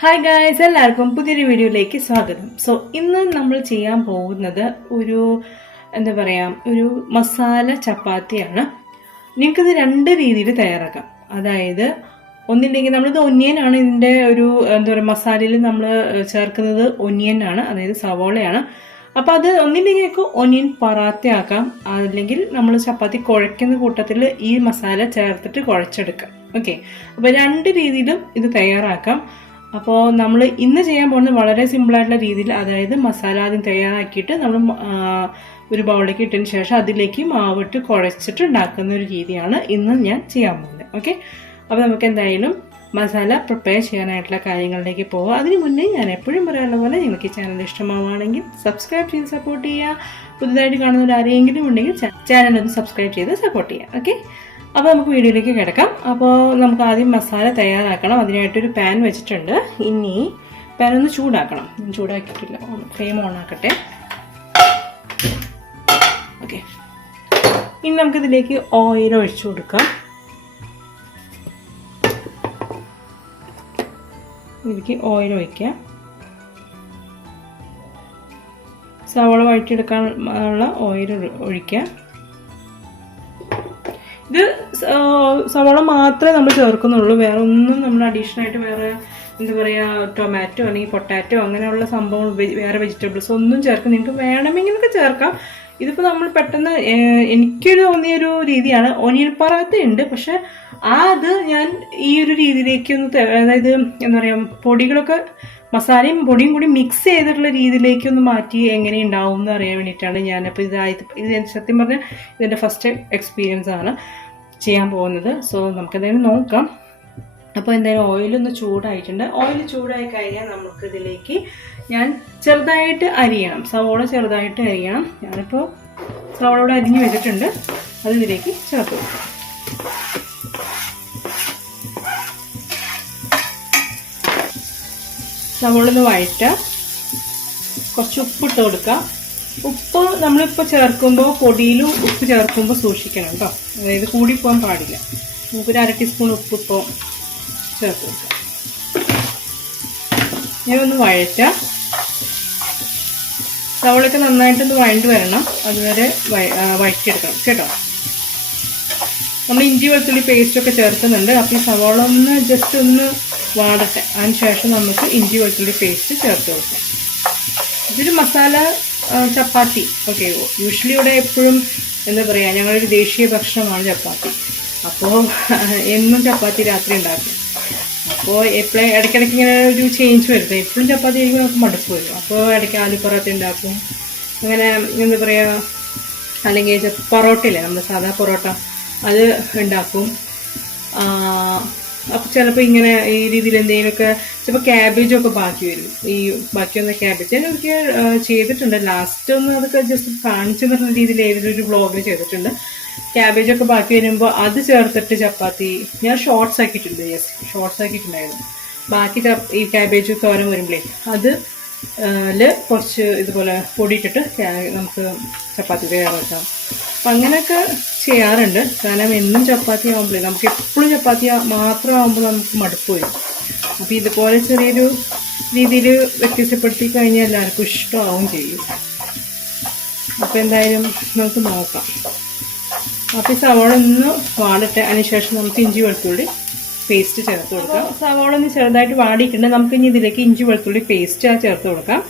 Hi guys, എല്ലാവർക്കും പുതിയൊരു വീഡിയോയിലേക്ക് സ്വാഗതം. സോ ഇന്ന് നമ്മൾ ചെയ്യാൻ പോകുന്നത് ഒരു ഒരു മസാല ചപ്പാത്തിയാണ്. നിങ്ങൾക്കിത് രണ്ട് രീതിയിൽ തയ്യാറാക്കാം. അതായത് ഒന്നില്ലെങ്കിൽ നമ്മളിത് ഒനിയനാണ്, ഇതിൻ്റെ ഒരു മസാലയിൽ നമ്മൾ ചേർക്കുന്നത് ഒനിയനാണ്, അതായത് സവോളയാണ്. അപ്പോൾ അത് ഒന്നില്ലെങ്കിൽ ഒനിയൻ പറാത്ത ആക്കാം, അല്ലെങ്കിൽ നമ്മൾ ചപ്പാത്തി കുഴയ്ക്കുന്ന കൂട്ടത്തിൽ ഈ മസാല ചേർത്തിട്ട് കുഴച്ചെടുക്കാം. ഓക്കെ, അപ്പോൾ രണ്ട് രീതിയിലും ഇത് തയ്യാറാക്കാം. അപ്പോൾ നമ്മൾ ഇന്ന് ചെയ്യാൻ പോകുന്നത് വളരെ സിമ്പിളായിട്ടുള്ള രീതിയിൽ, അതായത് മസാല ആദ്യം തയ്യാറാക്കിയിട്ട് നമ്മൾ ഒരു ബൗളിലേക്ക് ഇട്ടതിന് ശേഷം അതിലേക്ക് മാവിട്ട് കുഴച്ചിട്ട് ഉണ്ടാക്കുന്ന ഒരു രീതിയാണ് ഇന്ന് ഞാൻ ചെയ്യാൻ പോകുന്നത്. ഓക്കെ, അപ്പോൾ നമുക്ക് എന്തായാലും മസാല പ്രിപ്പയർ ചെയ്യാനായിട്ടുള്ള കാര്യങ്ങളിലേക്ക് പോകാം. അതിന് മുന്നേ ഞാൻ എപ്പോഴും പറയാനുള്ള പോലെ നിങ്ങൾക്ക് ഈ ചാനൽ ഇഷ്ടമാവുകയാണെങ്കിൽ സബ്സ്ക്രൈബ് ചെയ്ത് സപ്പോർട്ട് ചെയ്യുക. പുതുതായിട്ട് കാണുന്നവർ ആരെങ്കിലും ഉണ്ടെങ്കിൽ ചാനലൊന്ന് സബ്സ്ക്രൈബ് ചെയ്ത് സപ്പോർട്ട് ചെയ്യുക. ഓക്കെ, അപ്പോൾ നമുക്ക് വീഡിയോയിലേക്ക് കിടക്കാം. അപ്പോൾ നമുക്ക് ആദ്യം മസാല തയ്യാറാക്കണം. അതിനായിട്ടൊരു പാൻ വെച്ചിട്ടുണ്ട്. ഇനി പാൻ ഒന്ന് ചൂടാക്കണം. ചൂടാക്കിയിട്ടില്ല, ഫ്ലെയിം ഓൺ ആക്കട്ടെ. ഓക്കെ, ഇനി നമുക്കിതിലേക്ക് ഓയിൽ ഒഴിച്ചു കൊടുക്കാം. ഇതിലേക്ക് ഓയിൽ ഒഴിക്കാം. സവാള വഴറ്റിയെടുക്കാനുള്ള ഓയിൽ ഒഴിക്കാം. ഇത് സവാള മാത്രമേ നമ്മൾ ചേർക്കുന്നുള്ളൂ, വേറെ ഒന്നും നമ്മൾ അഡീഷണൽ ആയിട്ട് വേറെ ടൊമാറ്റോ അല്ലെങ്കിൽ പൊട്ടാറ്റോ അങ്ങനെയുള്ള സംഭവം വേറെ വെജിറ്റബിൾസ് ഒന്നും ചേർക്കും. നിങ്ങൾക്ക് വേണമെങ്കിലൊക്കെ ചേർക്കാം. ഇതിപ്പോൾ നമ്മൾ പെട്ടെന്ന് എനിക്ക് തോന്നിയൊരു രീതിയാണ്. ഒനിയൻ പറാത്ത ഉണ്ട്, പക്ഷെ അത് ഞാൻ ഈ ഒരു രീതിയിലേക്കൊന്ന്, അതായത് പൊടികളൊക്കെ മസാലയും പൊടിയും കൂടി മിക്സ് ചെയ്തിട്ടുള്ള രീതിയിലേക്കൊന്ന് മാറ്റി എങ്ങനെ ഉണ്ടാവും എന്ന് അറിയാൻ വേണ്ടിയിട്ടാണ് ഞാനപ്പോൾ ഇത് സത്യം പറഞ്ഞാൽ ഇതിൻ്റെ ഫസ്റ്റ് എക്സ്പീരിയൻസ് ആണ് ചെയ്യാൻ പോകുന്നത്. സോ നമുക്കെന്തായാലും നോക്കാം. അപ്പോൾ എന്തായാലും ഓയിലൊന്ന് ചൂടായിട്ടുണ്ട്. ഓയിൽ ചൂടായി കഴിഞ്ഞാൽ നമുക്കിതിലേക്ക് ഞാൻ ചെറുതായിട്ട് അരിയണം, സവോള ചെറുതായിട്ട് അരിയണം. ഞാനിപ്പോൾ സവോളയോടെ അരിഞ്ഞ് വെച്ചിട്ടുണ്ട്, അത് ഇതിലേക്ക് ചേർത്ത് കൊടുക്കാം. സവോള ഒന്ന് വഴറ്റുക, കുറച്ച് ഉപ്പിട്ട് കൊടുക്കുക. ഉപ്പ് നമ്മളിപ്പോൾ ചേർക്കുമ്പോൾ പൊടിയിലും ഉപ്പ് ചേർക്കുമ്പോൾ സൂക്ഷിക്കണം കേട്ടോ, അതായത് കൂടിപ്പോകാൻ പാടില്ല. നമുക്കൊരു 1/2 ടീസ്പൂൺ ഉപ്പ് ഇപ്പോൾ ചേർത്ത് കൊടുക്കാം. ഞാനൊന്ന് വഴറ്റുക. സവോളയൊക്കെ നന്നായിട്ടൊന്ന് വഴണ്ട് വരണം, അതുവരെ വഴറ്റിയെടുക്കണം കേട്ടോ. നമ്മൾ ഇഞ്ചി വെളുത്തുള്ളി പേസ്റ്റൊക്കെ ചേർക്കുന്നുണ്ട്. അപ്പോൾ ഈ സവോള ഒന്ന് ജസ്റ്റ് ഒന്ന് വാടട്ടെ, അതിന് ശേഷം നമുക്ക് ഇഞ്ചി വെളുത്തുള്ളി പേസ്റ്റ് ചേർത്ത് കൊടുക്കാം. ഇതൊരു മസാല ചപ്പാത്തി. ഓക്കെ, യൂഷ്വലി ഇവിടെ എപ്പോഴും ഞങ്ങളൊരു ദേശീയ ഭക്ഷണമാണ് ചപ്പാത്തി. അപ്പോൾ എന്നും ചപ്പാത്തി രാത്രി ഉണ്ടാക്കും. അപ്പോൾ ഇടയ്ക്കിടയ്ക്ക് ഇങ്ങനെ ഒരു ചേഞ്ച് വരുന്നത്. എപ്പോഴും ചപ്പാത്തി ആയിരിക്കും നമുക്ക് മടുപ്പ് വരും. അപ്പോൾ ഇടയ്ക്ക് ആലു പൊറോട്ട ഉണ്ടാക്കും, അങ്ങനെ അല്ലെങ്കിൽ പൊറോട്ടയില്ലേ, നമ്മൾ സാധാ പൊറോട്ട അത് ഉണ്ടാക്കും. അപ്പോൾ ചിലപ്പോൾ ഇങ്ങനെ ഈ രീതിയിൽ എന്തെങ്കിലുമൊക്കെ ചിലപ്പോൾ ക്യാബേജൊക്കെ ബാക്കി വരും. ഈ ബാക്കി വന്ന ക്യാബേജ് ഞാൻ ഒരിക്കൽ ചെയ്തിട്ടുണ്ട്. ലാസ്റ്റ് ഒന്ന് അതൊക്കെ ജസ്റ്റ് കാണിച്ചു തരുന്ന രീതിയിൽ ഏതൊരു വ്ളോഗിൽ ചെയ്തിട്ടുണ്ട്. ക്യാബേജൊക്കെ ബാക്കി വരുമ്പോൾ അത് ചേർത്തിട്ട് ചപ്പാത്തി ഞാൻ ഷോർട്സ് ആക്കിയിട്ടുണ്ട്. ഷോർട്സ് ആക്കിയിട്ടുണ്ടായിരുന്നു. ബാക്കി ഈ ക്യാബേജ് തോരൻ വരുമ്പോഴേ അത് കുറച്ച് ഇതുപോലെ പൊടിയിട്ടിട്ട് നമുക്ക് ചപ്പാത്തി തയ്യാറാക്കാം. അപ്പം അങ്ങനെയൊക്കെ ചെയ്യാറുണ്ട്. കാരണം എന്നും ചപ്പാത്തി ആകുമ്പോഴേ, നമുക്ക് എപ്പോഴും ചപ്പാത്തി മാത്രമാകുമ്പോൾ നമുക്ക് മടുപ്പ് വരും. അപ്പോൾ ഇതുപോലെ ചെറിയൊരു രീതിയിൽ വ്യത്യസ്തപ്പെടുത്തി കഴിഞ്ഞാൽ എല്ലാവർക്കും ഇഷ്ടമാവും ചെയ്യും. അപ്പോൾ എന്തായാലും നമുക്ക് നോക്കാം. അപ്പോൾ ഈ സവാള ഒന്ന് വാടട്ടെ, അതിനുശേഷം നമുക്ക് ഇഞ്ചി വെളുത്തുള്ളി പേസ്റ്റ് ചേർത്ത് കൊടുക്കാം. സവാള ഒന്ന് ചെറുതായിട്ട് വാടിയിട്ടുണ്ട്. നമുക്ക് ഇനി ഇതിലേക്ക് ഇഞ്ചി വെളുത്തുള്ളി പേസ്റ്റ് ചേർത്ത് കൊടുക്കാം.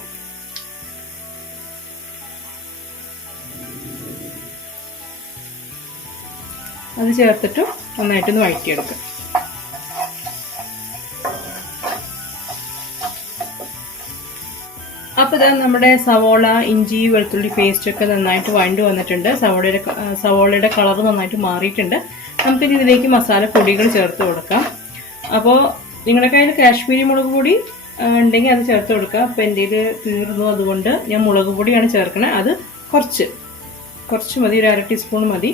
അത് ചേർത്തിട്ട് നന്നായിട്ടൊന്ന് വഴറ്റിയെടുക്കാം. അപ്പോൾ ഇതാ നമ്മുടെ സവോള ഇഞ്ചി വെളുത്തുള്ളി പേസ്റ്റൊക്കെ നന്നായിട്ട് വഴണ്ട് വന്നിട്ടുണ്ട്. സവോളയുടെ കളർ നന്നായിട്ട് മാറിയിട്ടുണ്ട്. നമുക്കിനി ഇതിലേക്ക് മസാല പൊടികൾ ചേർത്ത് കൊടുക്കാം. അപ്പോൾ നിങ്ങളുടെ കയ്യിൽ കാശ്മീരി മുളക് പൊടി ഉണ്ടെങ്കിൽ അത് ചേർത്ത് കൊടുക്കുക. അപ്പോൾ എൻ്റെ തീർന്നു, അതുകൊണ്ട് ഞാൻ മുളക് പൊടിയാണ് ചേർക്കണത്. അത് കുറച്ച് മതി, ഒരു 1/2 ടീസ്പൂൺ മതി.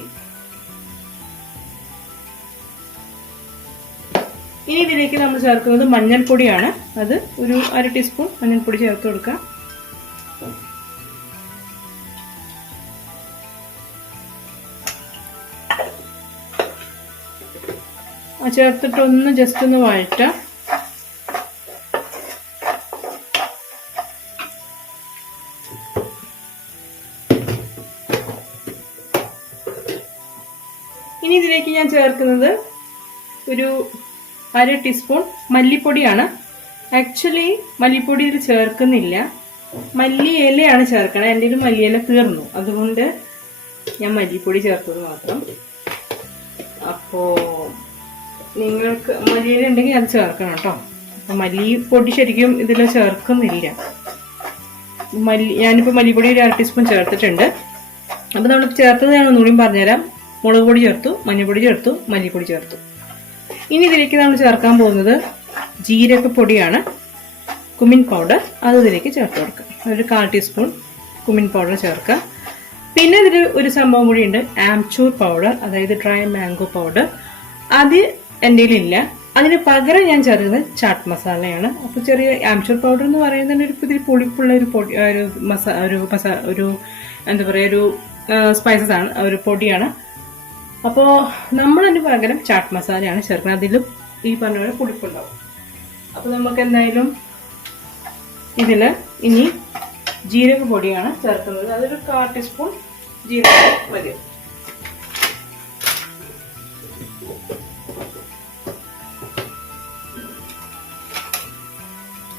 ഇനി ഇതിലേക്ക് നമ്മൾ ചേർക്കുന്നത് മഞ്ഞൾപ്പൊടിയാണ്. അത് ഒരു 1/2 ടീസ്പൂൺ മഞ്ഞൾപ്പൊടി ചേർത്ത് കൊടുക്കുക. ചേർത്തിട്ട് ഒന്ന് ജസ്റ്റ് ഒന്ന് വഴറ്റാം. ഇനി ഇതിലേക്ക് ഞാൻ ചേർക്കുന്നത് ഒരു 1/2 ടീസ്പൂൺ മല്ലിപ്പൊടിയാണ്. ആക്ച്വലി മല്ലിപ്പൊടി ഇതിൽ ചേർക്കുന്നില്ല, മല്ലി ഇലയാണ് ചേർക്കണം. എൻ്റെ ഒരു മല്ലിയില തീർന്നു, അതുകൊണ്ട് ഞാൻ മല്ലിപ്പൊടി ചേർത്തത് മാത്രം. അപ്പോൾ നിങ്ങൾക്ക് മല്ലിയില ഉണ്ടെങ്കിൽ അത് ചേർക്കണം കേട്ടോ. അപ്പം മല്ലിപ്പൊടി ശരിക്കും ഇതിൽ ചേർക്കുന്നില്ല. ഞാനിപ്പോൾ മല്ലിപ്പൊടി ഒരു 1/2 ടീസ്പൂൺ ചേർത്തിട്ടുണ്ട്. അപ്പോൾ നമ്മൾ ചേർത്തത് ഞാൻ ഒന്നുകൂടി പറഞ്ഞുതരാം. മുളക് പൊടി ചേർത്തു, മഞ്ഞൾപ്പൊടി ചേർത്തു, മല്ലിപ്പൊടി ചേർത്തു. ഇനി ഇതിലേക്ക് നമ്മൾ ചേർക്കാൻ പോകുന്നത് ജീരകപ്പൊടിയാണ്, കുമിൻ പൗഡർ. അത് ഇതിലേക്ക് ചേർത്ത് കൊടുക്കുക. ഒരു 1/4 ടീസ്പൂൺ കുമിൻ പൗഡർ ചേർക്കുക. പിന്നെ ഇതിൽ ഒരു സംഭവം കൂടി ഉണ്ട്, ആംചൂർ പൗഡർ, അതായത് ഡ്രൈ മാംഗോ പൗഡർ. അത് എൻ്റെ കയ്യിലില്ല. അതിന് പകരം ഞാൻ ചേർക്കുന്നത് ചാട്ട് മസാലയാണ്. അപ്പോൾ ചെറിയ ആംചൂർ പൗഡർ എന്ന് പറയുന്നത് ഒരു പുതിയ പുളിപ്പുള്ള ഒരു പൊടി, ഒരു എന്താ പറയുക, ഒരു സ്പൈസസ് ആണ്, ഒരു പൊടിയാണ്. അപ്പോൾ നമ്മളതിന് പകരം ചാട്ട് മസാലയാണ് ചേർക്കുന്നത്. അതിലും ഈ പറഞ്ഞ പോലെ പുളിപ്പുണ്ടാവും. അപ്പോൾ നമുക്ക് എന്തായാലും ഇതിൽ ഇനി ജീരകപ്പൊടിയാണ് ചേർക്കുന്നത്. അതൊരു 1/4 ടീസ്പൂൺ ജീരകം മതി.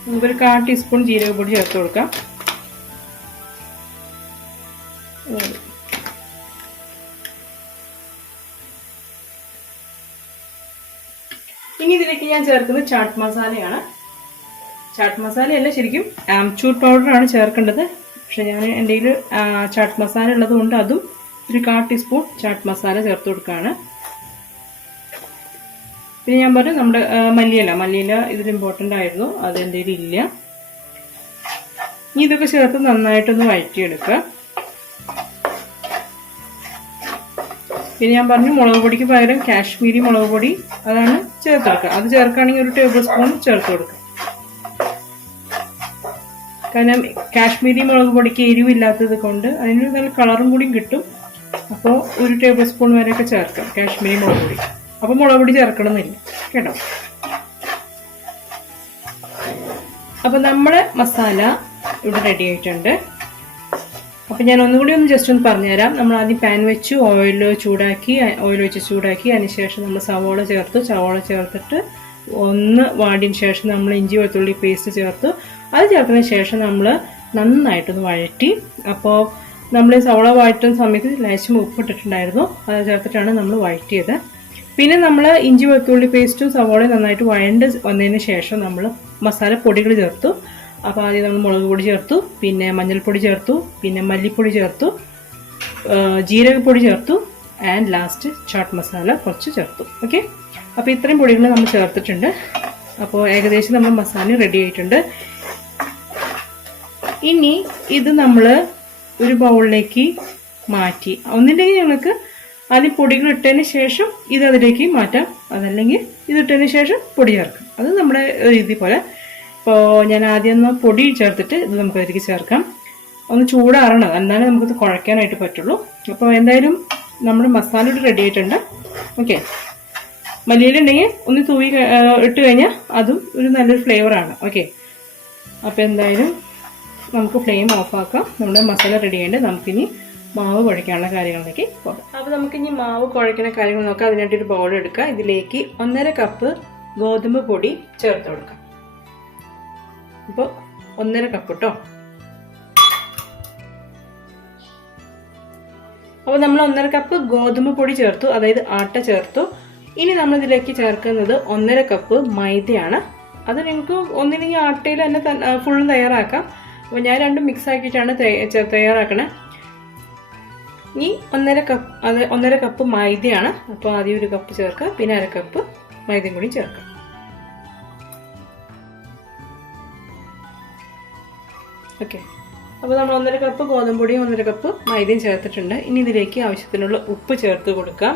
നമുക്കൊരു 1/4 ടീസ്പൂൺ ജീരകപ്പൊടി ചേർത്ത് കൊടുക്കാം. ഇനി ഇതിലേക്ക് ഞാൻ ചേർക്കുന്നത് ചാട്ട് മസാലയാണ്. ചാട്ട് മസാലയല്ല, ശരിക്കും ആംചൂർ പൗഡറാണ് ചേർക്കേണ്ടത്. പക്ഷെ ഞാൻ എൻ്റെ കയ്യിൽ ചാട്ട് മസാല ഉള്ളത് കൊണ്ട് അതും ഒരു 1/4 ടീസ്പൂൺ ചാട്ട് മസാല ചേർത്ത് കൊടുക്കുകയാണ്. പിന്നെ ഞാൻ പറഞ്ഞു നമ്മുടെ മല്ലിയില ഇതിൽ ഇമ്പോർട്ടൻ്റ് ആയിരുന്നു, അത് എൻ്റെ കയ്യിൽ ഇല്ല. ഇനി ഇതൊക്കെ ചേർത്ത് നന്നായിട്ടൊന്ന് വഴറ്റിയെടുക്കുക. പിന്നെ ഞാൻ പറഞ്ഞു മുളക് പൊടിക്ക് പകരം കാശ്മീരി മുളക് പൊടി, അതാണ് ചേർത്ത് കൊടുക്കുക. അത് ചേർക്കുകയാണെങ്കിൽ ഒരു ടേബിൾ സ്പൂൺ ചേർത്ത് കൊടുക്കുക. കാരണം കാശ്മീരി മുളക് പൊടിക്ക് എരിവില്ലാത്തത് കൊണ്ട് അതിന് നല്ല കളറും കൂടി കിട്ടും. അപ്പോൾ ഒരു ടേബിൾ സ്പൂൺ വരെയൊക്കെ ചേർക്കാം കാശ്മീരി മുളക് പൊടി. അപ്പോൾ മുളക് പൊടി ചേർക്കണമെന്നില്ല കേട്ടോ. അപ്പോൾ നമ്മുടെ മസാല ഇവിടെ റെഡി ആയിട്ടുണ്ട്. അപ്പോൾ ഞാൻ ഒന്നുകൂടി ജസ്റ്റ് ഒന്ന് പറഞ്ഞുതരാം. നമ്മൾ ആദ്യം പാൻ വെച്ച് ഓയിൽ വെച്ച് ചൂടാക്കി അതിനുശേഷം നമ്മൾ സവോള ചേർത്തിട്ട് ഒന്ന് വാടിയതിന് ശേഷം നമ്മൾ ഇഞ്ചി വെളുത്തുള്ളി പേസ്റ്റ് ചേർത്തു. അത് ചേർത്തതിന് ശേഷം നമ്മൾ നന്നായിട്ടൊന്ന് വഴറ്റി. അപ്പോൾ നമ്മൾ സവോള വഴറ്റുന്ന സമയത്ത് ലേശം ഉപ്പിട്ടിട്ടുണ്ടായിരുന്നു, അത് ചേർത്തിട്ടാണ് നമ്മൾ വഴറ്റിയത്. പിന്നെ നമ്മൾ ഇഞ്ചി വെളുത്തുള്ളി പേസ്റ്റും സവോളയും നന്നായിട്ട് വഴണ്ട് വന്നതിന് ശേഷം നമ്മൾ മസാലപ്പൊടികൾ ചേർത്തു. അപ്പോൾ ആദ്യം നമ്മൾ മുളക് പൊടി ചേർത്തു, പിന്നെ മഞ്ഞൾപ്പൊടി ചേർത്തു, പിന്നെ മല്ലിപ്പൊടി ചേർത്തു, ജീരകപ്പൊടി ചേർത്തു, ആൻഡ് ലാസ്റ്റ് ചാട്ട് മസാല കുറച്ച് ചേർത്തു. ഓക്കെ, അപ്പോൾ ഇത്രയും പൊടികൾ നമ്മൾ ചേർത്തിട്ടുണ്ട്. അപ്പോൾ ഏകദേശം നമ്മൾ മസാല റെഡി ആയിട്ടുണ്ട്. ഇനി ഇത് നമ്മൾ ഒരു ബൗളിലേക്ക് മാറ്റി, ഒന്നില്ലെങ്കിൽ ഞങ്ങൾക്ക് ആദ്യം പൊടികൾ ഇട്ടതിന് ശേഷം ഇത് അതിലേക്ക് മാറ്റാം, അതല്ലെങ്കിൽ ഇത് ഇട്ടതിന് ശേഷം പൊടി ചേർക്കാം. അത് നമ്മുടെ രീതി പോലെ. ഇപ്പോൾ ഞാൻ ആദ്യം ഒന്ന് പൊടി ചേർത്തിട്ട് ഇത് നമുക്ക് അതിലേക്ക് ചേർക്കാം. ഒന്ന് ചൂടാറണം, എന്നാലേ നമുക്കിത് കുഴയ്ക്കാനായിട്ട് പറ്റുള്ളൂ. അപ്പോൾ എന്തായാലും നമ്മുടെ മസാല ഇവിടെ റെഡി ആയിട്ടുണ്ട്. ഓക്കെ, മല്ലിയിലുണ്ടെങ്കിൽ ഒന്ന് തൂവി ഇട്ട് കഴിഞ്ഞാൽ അതും ഒരു നല്ലൊരു ഫ്ലേവറാണ്. ഓക്കെ, അപ്പോൾ എന്തായാലും നമുക്ക് ഫ്ലെയിം ഓഫാക്കാം. നമ്മുടെ മസാല റെഡി ആയിട്ട് നമുക്കിനി മാവ് കുഴയ്ക്കാനുള്ള കാര്യങ്ങളിലേക്ക് പോകാം. അപ്പോൾ നമുക്കിനി മാവ് കുഴയ്ക്കുന്ന കാര്യങ്ങൾ നോക്കാം. അതിനായിട്ട് ഒരു ബൗൾ എടുക്കുക. ഇതിലേക്ക് 1.5 കപ്പ് ഗോതമ്പ് പൊടി ചേർത്ത് കൊടുക്കാം. അപ്പോൾ 1.5 കപ്പ് കേട്ടോ. അപ്പോൾ നമ്മൾ 1.5 കപ്പ് ഗോതമ്പ് പൊടി ചേർത്തു, അതായത് ആട്ട ചേർത്തു. ഇനി നമ്മളിതിലേക്ക് ചേർക്കുന്നത് 1.5 കപ്പ് മൈദയാണ്. അത് നിങ്ങൾക്ക് ഒന്നില്ലെങ്കിൽ ആട്ടയിൽ തന്നെ ഫുള്ളും തയ്യാറാക്കാം. അപ്പോൾ ഞാൻ രണ്ടും മിക്സ് ആക്കിയിട്ടാണ് തയ്യാറാക്കണേ. ഇനി 1.5 കപ്പ് മൈദയാണ്. അപ്പോൾ ആദ്യം 1 കപ്പ് ചേർക്കുക, പിന്നെ 1/2 കപ്പ് മൈദയും കൂടി ചേർക്കുക. ഓക്കെ, അപ്പോൾ നമ്മൾ 1.5 കപ്പ് ഗോതമ്പ് പൊടിയും 1.5 കപ്പ് മൈദയും ചേർത്തിട്ടുണ്ട്. ഇനി ഇതിലേക്ക് ആവശ്യത്തിനുള്ള ഉപ്പ് ചേർത്ത് കൊടുക്കാം.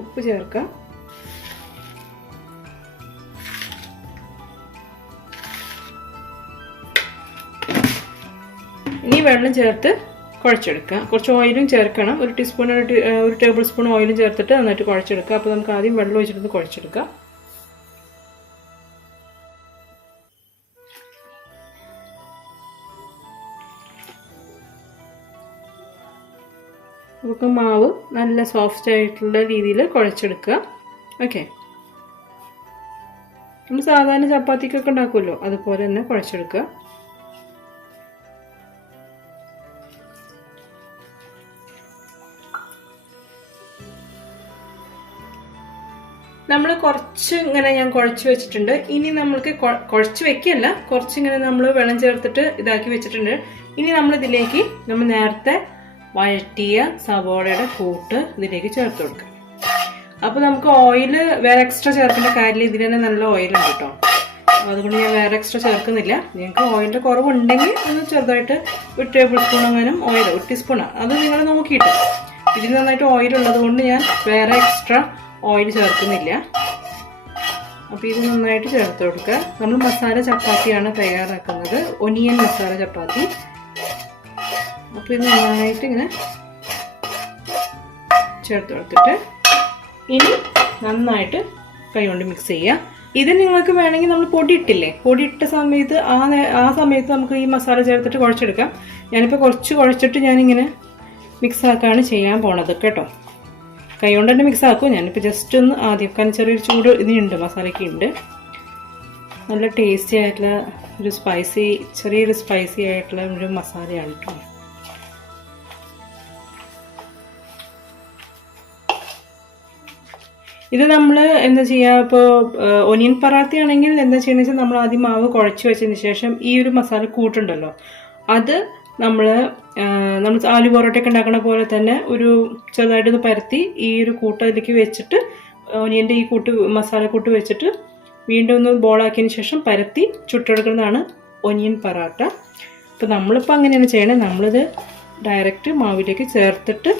ഉപ്പ് ചേർക്കാം. ഇനി വെള്ളം ചേർത്ത് കുഴച്ചെടുക്കുക. കുറച്ച് ഓയിലും ചേർക്കണം. ഒരു ടേബിൾ സ്പൂൺ ഓയിലും ചേർത്തിട്ട് നന്നായിട്ട് കുഴച്ചെടുക്കുക. അപ്പോൾ നമുക്ക് ആദ്യം വെള്ളം ഒഴിച്ചിട്ട് കുഴച്ചെടുക്കാം. നമുക്ക് മാവ് നല്ല സോഫ്റ്റ് ആയിട്ടുള്ള രീതിയിൽ കുഴച്ചെടുക്കുക. ഓക്കെ, നമ്മൾ സാധാരണ ചപ്പാത്തിക്കൊക്കെ ഉണ്ടാക്കുമല്ലോ അതുപോലെ തന്നെ കുഴച്ചെടുക്കുക. നമ്മൾ കുറച്ച് ഇങ്ങനെ ഞാൻ കുഴച്ച് വെച്ചിട്ടുണ്ട്. ഇനി നമ്മൾക്ക് കുഴച്ച് വെക്കല്ല, കുറച്ചിങ്ങനെ നമ്മൾ വെള്ളം ചേർത്തിട്ട് ഇതാക്കി വെച്ചിട്ടുണ്ട്. ഇനി നമ്മൾ ഇതിലേക്ക് നമ്മൾ നേരത്തെ വഴറ്റിയ സവോളയുടെ കൂട്ട് ഇതിലേക്ക് ചേർത്ത് കൊടുക്കാം. അപ്പോൾ നമുക്ക് ഓയിൽ വേറെ എക്സ്ട്രാ ചേർക്കേണ്ട കാര്യമില്ല, ഇതിൽ തന്നെ നല്ല ഓയിലുണ്ട് കേട്ടോ. അതുകൊണ്ട് ഞാൻ വേറെ എക്സ്ട്രാ ചേർക്കുന്നില്ല. നിങ്ങൾക്ക് ഓയിലിൻ്റെ കുറവുണ്ടെങ്കിൽ ഒന്ന് ചെറുതായിട്ട് 1 ടേബിൾ സ്പൂൺ അങ്ങനും ഓയിൽ, 1 ടീസ്പൂണാണ്, അത് നിങ്ങൾ നോക്കിയിട്ട്. ഇതിൽ നന്നായിട്ട് ഓയിലുള്ളത് കൊണ്ട് ഞാൻ വേറെ എക്സ്ട്രാ ഓയിൽ ചേർക്കുന്നില്ല. അപ്പോൾ ഇത് നന്നായിട്ട് ചേർത്ത് കൊടുക്കുക. നമ്മൾ മസാല ചപ്പാത്തിയാണ് തയ്യാറാക്കുന്നത്, ഒനിയൻ മസാല ചപ്പാത്തി. അപ്പോൾ ഇത് നന്നായിട്ട് ഇങ്ങനെ ചേർത്ത് കൊടുത്തിട്ട് ഇനി നന്നായിട്ട് കൈ കൊണ്ട് മിക്സ് ചെയ്യുക. ഇത് നിങ്ങൾക്ക് വേണമെങ്കിൽ നമ്മൾ പൊടി ഇട്ടില്ലേ, പൊടി ഇട്ട സമയത്ത് ആ സമയത്ത് നമുക്ക് ഈ മസാല ചേർത്തിട്ട് കുഴച്ചെടുക്കാം. ഞാനിപ്പോൾ കുറച്ച് കുഴച്ചിട്ട് ഞാനിങ്ങനെ മിക്സ് ആക്കാണ് ചെയ്യാൻ പോണത് കേട്ടോ. കൈ കൊണ്ട് തന്നെ മിക്സ് ആക്കും. ഞാനിപ്പോൾ ജസ്റ്റ് ഒന്ന് ആദ്യം, കാരണം ചെറിയൊരു ചൂട് ഇതിനുണ്ട്, മസാലയ്ക്ക് ഉണ്ട്. നല്ല ടേസ്റ്റി ആയിട്ടുള്ള ഒരു ചെറിയൊരു സ്പൈസി ആയിട്ടുള്ള ഒരു മസാലയാണ് കേട്ടോ. ഇത് നമ്മൾ എന്താ ചെയ്യുക, ഇപ്പോൾ ഒനിയൻ പറാത്തി ആണെങ്കിൽ എന്താ ചെയ്യുന്നത് വെച്ചാൽ നമ്മൾ ആദ്യം മാവ് കുഴച്ച് വെച്ചതിന് ശേഷം ഈ ഒരു മസാല കൂട്ടുണ്ടല്ലോ, അത് നമ്മൾ ആലു പൊറോട്ടയൊക്കെ ഉണ്ടാക്കുന്ന പോലെ തന്നെ ഒരു ചെറുതായിട്ടൊന്ന് പരത്തി ഈ ഒരു കൂട്ട് അതിലേക്ക് വെച്ചിട്ട് ഒനിയൻ്റെ ഈ മസാല കൂട്ട് വെച്ചിട്ട് വീണ്ടും ഒന്ന് ബോളാക്കിയതിന് ശേഷം പരത്തി ചുട്ടെടുക്കുന്നതാണ് ഒനിയൻ പറാട്ട. അപ്പോൾ നമ്മളിപ്പോൾ അങ്ങനെയാണ് ചെയ്യണത്, നമ്മളിത് ഡയറക്റ്റ് മാവിലേക്ക് ചേർത്തിട്ട്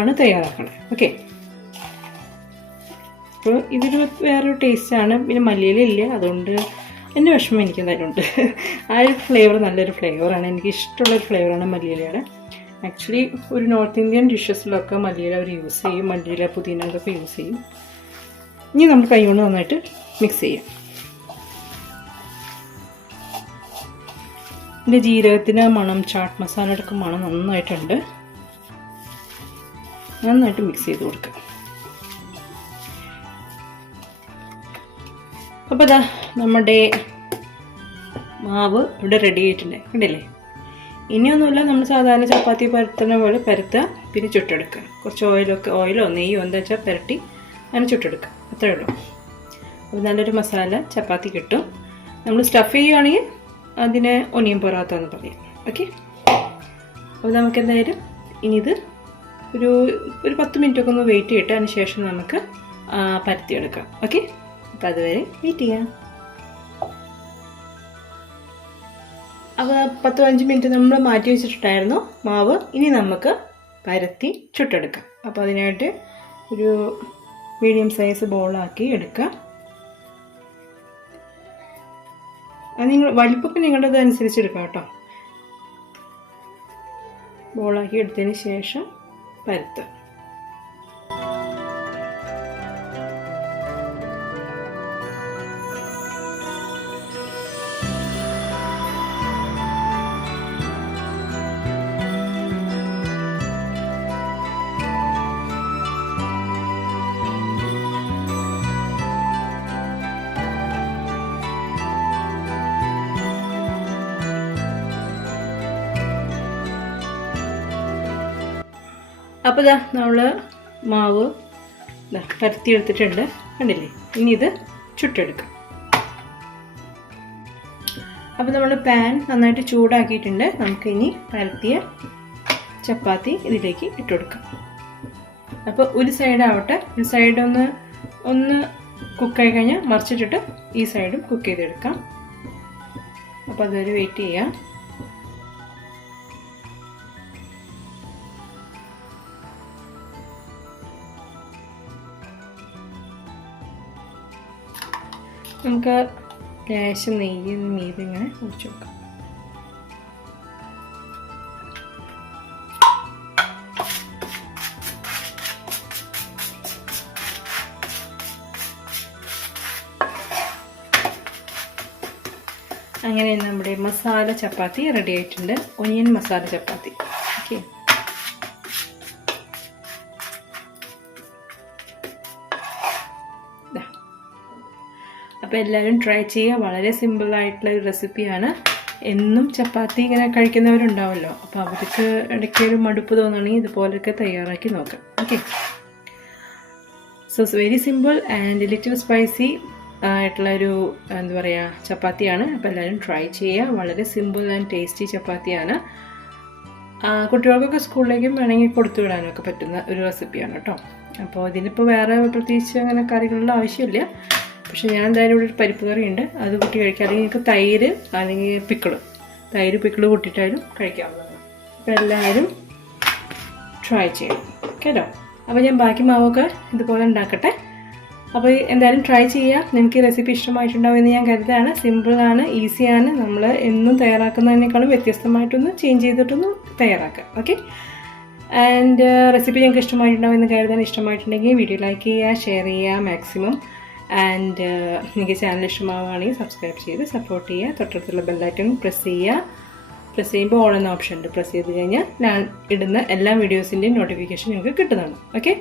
ആണ് തയ്യാറാക്കണത്. ഓക്കെ, അപ്പോൾ ഇതൊരു വേറൊരു ടേസ്റ്റാണ്. പിന്നെ മല്ലിയിലില്ല, അതുകൊണ്ട് എൻ്റെ വിഷമം എനിക്ക് എന്തായാലും ഉണ്ട്. ആ ഒരു ഫ്ലേവർ നല്ലൊരു ഫ്ലേവറാണ്, എനിക്ക് ഇഷ്ടമുള്ളൊരു ഫ്ലേവറാണ് മല്ലിയിലയുടെ. ആക്ച്വലി ഒരു നോർത്ത് ഇന്ത്യൻ ഡിഷസിലൊക്കെ മല്ലിയില അവർ യൂസ് ചെയ്യും, മല്ലിയില പുതിന അതൊക്കെ യൂസ് ചെയ്യും. ഇനി നമ്മൾ കൈ കൊണ്ട് നന്നായിട്ട് മിക്സ് ചെയ്യാം. ഇതിൻ്റെ ജീരകത്തിന് മണം, ചാട്ട് മസാലയുടെ ഒക്കെ മണം നന്നായിട്ടുണ്ട്. നന്നായിട്ട് മിക്സ് ചെയ്ത് കൊടുക്കുക. അപ്പോൾ ഇതാ നമ്മുടെ മാവ് ഇവിടെ റെഡി ആയിട്ടുണ്ട്, കണ്ടില്ലേ? ഇനിയൊന്നുമില്ല, നമ്മൾ സാധാരണ ചപ്പാത്തി പരത്തുന്ന പോലെ പരത്തുക, പിന്നെ ചുട്ടെടുക്കുക. കുറച്ച് ഓയിലോ നെയ്യോ എന്താ വെച്ചാൽ പുരട്ടി അങ്ങനെ ചുട്ടെടുക്കുക, അത്രയേ ഉള്ളൂ. അപ്പോൾ നല്ലൊരു മസാല ചപ്പാത്തി കിട്ടും. നമ്മൾ സ്റ്റഫ് ചെയ്യുകയാണെങ്കിൽ അതിനെ ഒനിയൻ പൊറാത്ത എന്ന് പറയും. ഓക്കെ, അപ്പോൾ നമുക്ക് എന്തായാലും ഇനി ഇത് ഒരു 10 മിനിറ്റൊക്കെ ഒന്ന് വെയിറ്റ് ചെയ്തിട്ട് അതിന് ശേഷം നമുക്ക് പരത്തിയെടുക്കാം. ഓക്കെ, അപ്പോൾ അതുവരെ വെയിറ്റ് ചെയ്യാം. അപ്പോൾ 10-15 മിനിറ്റ് നമ്മൾ മാറ്റി വെച്ചിട്ടുണ്ടായിരുന്നു മാവ്. ഇനി നമുക്ക് പരത്തി ചുട്ടെടുക്കാം. അപ്പോൾ അതിനായിട്ട് ഒരു മീഡിയം സൈസ് ബോളാക്കി എടുക്കാം. അത് വലിപ്പമൊക്കെ നിങ്ങളുടേത് അനുസരിച്ച് എടുക്കാം കേട്ടോ. ബോളാക്കി എടുത്തതിന് ശേഷം പരത്തുക. അപ്പോൾ ഇതാ നമ്മൾ മാവ് പരത്തിയെടുത്തിട്ടുണ്ട്, കണ്ടില്ലേ? ഇനി ഇത് ചുട്ടെടുക്കാം. അപ്പോൾ നമ്മൾ പാൻ നന്നായിട്ട് ചൂടാക്കിയിട്ടുണ്ട്. നമുക്കിനി പരത്തിയ ചപ്പാത്തി ഇതിലേക്ക് ഇട്ട് കൊടുക്കാം. അപ്പോൾ ഒരു സൈഡ് ആവട്ടെ, ഒരു സൈഡ് ഒന്ന് കുക്കായി കഴിഞ്ഞാൽ മറിച്ചിട്ടിട്ട് ഈ സൈഡും കുക്ക് ചെയ്തെടുക്കാം. അപ്പോൾ അതുവരെ വെയിറ്റ് ചെയ്യാം. നമുക്ക് ലേശം നെയ്യ് മീതെ ഇങ്ങനെ ഒഴിച്ചു കൊടുക്കാം. അങ്ങനെ നമ്മുടെ മസാല ചപ്പാത്തി റെഡി ആയിട്ടുണ്ട്, ഒനിയൻ മസാല ചപ്പാത്തി. ഓക്കെ, അപ്പോൾ എല്ലാവരും ട്രൈ ചെയ്യുക. വളരെ സിമ്പിളായിട്ടുള്ള ഒരു റെസിപ്പിയാണ്. എന്നും ചപ്പാത്തി ഇങ്ങനെ കഴിക്കുന്നവരുണ്ടാവുമല്ലോ, അപ്പോൾ അവർക്ക് ഇടയ്ക്ക് ഒരു മടുപ്പ് തോന്നുകയാണെങ്കിൽ ഇതുപോലെയൊക്കെ തയ്യാറാക്കി നോക്കാം. Okay, so very simple and little spicy ആയിട്ടുള്ളൊരു എന്താ പറയുക ചപ്പാത്തിയാണ്. അപ്പോൾ എല്ലാവരും ട്രൈ ചെയ്യുക. വളരെ സിമ്പിൾ ആൻഡ് ടേസ്റ്റി ചപ്പാത്തിയാണ്. കുട്ടികൾക്കൊക്കെ സ്കൂളിലേക്കും വേണമെങ്കിൽ കൊടുത്തു വിടാനൊക്കെ പറ്റുന്ന ഒരു റെസിപ്പിയാണ് കേട്ടോ. അപ്പോൾ ഇതിനിപ്പോൾ വേറെ പ്രത്യേകിച്ച് അങ്ങനെ കറികളുടെ ആവശ്യമില്ല. പക്ഷേ ഞാൻ എന്തായാലും ഇവിടെ ഒരു പരിപ്പ് കറിയുണ്ട്, അത് കൂട്ടി കഴിക്കാം. അല്ലെങ്കിൽ നിങ്ങൾക്ക് തൈര് അല്ലെങ്കിൽ പിക്കിള് കൂട്ടിയിട്ടായാലും കഴിക്കാവുന്നതാണ്. അപ്പോൾ എല്ലാവരും ട്രൈ ചെയ്യണം കേട്ടോ. അപ്പോൾ ഞാൻ ബാക്കി മാവൊക്കെ ഇതുപോലെ ഉണ്ടാക്കട്ടെ. അപ്പോൾ എന്തായാലും ട്രൈ ചെയ്യുക. നിങ്ങൾക്ക് ഈ റെസിപ്പി ഇഷ്ടമായിട്ടുണ്ടാവും എന്ന് ഞാൻ കരുതാണ്. സിമ്പിളാണ്, ഈസിയാണ്. നമ്മൾ എന്നും തയ്യാറാക്കുന്നതിനേക്കാളും വ്യത്യസ്തമായിട്ടൊന്ന് ചേഞ്ച് ചെയ്തിട്ടൊന്ന് തയ്യാറാക്കാം. ഓക്കെ, ആൻഡ് റെസിപ്പി ഞങ്ങൾക്ക് ഇഷ്ടമായിട്ടുണ്ടാവും എന്ന് കരുതാൻ. ഇഷ്ടമായിട്ടുണ്ടെങ്കിൽ വീഡിയോ ലൈക്ക് ചെയ്യുക, ഷെയർ ചെയ്യുക മാക്സിമം. ആൻഡ് നിങ്ങൾക്ക് ചാനൽ ഇഷ്ടമാവുകയാണെങ്കിൽ സബ്സ്ക്രൈബ് ചെയ്ത് സപ്പോർട്ട് ചെയ്യുക. തൊട്ടടുത്തുള്ള ബെല്ലൈക്കൺ പ്രസ് ചെയ്യുമ്പോൾ ഓൾ എന്ന ഓപ്ഷൻ ഉണ്ട്. പ്രസ് ചെയ്ത് കഴിഞ്ഞാൽ ഞാൻ ഇടുന്ന എല്ലാ വീഡിയോസിൻ്റെയും നോട്ടിഫിക്കേഷൻ നിങ്ങൾക്ക് കിട്ടുന്നതാണ്. ഓക്കെ,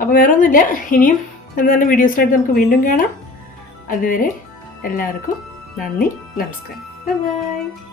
അപ്പോൾ വേറെ ഒന്നുമില്ല. ഇനിയും നല്ല നല്ല വീഡിയോസിനായിട്ട് നമുക്ക് വീണ്ടും കാണാം. അതുവരെ എല്ലാവർക്കും നന്ദി, നമസ്കാരം, ബൈ.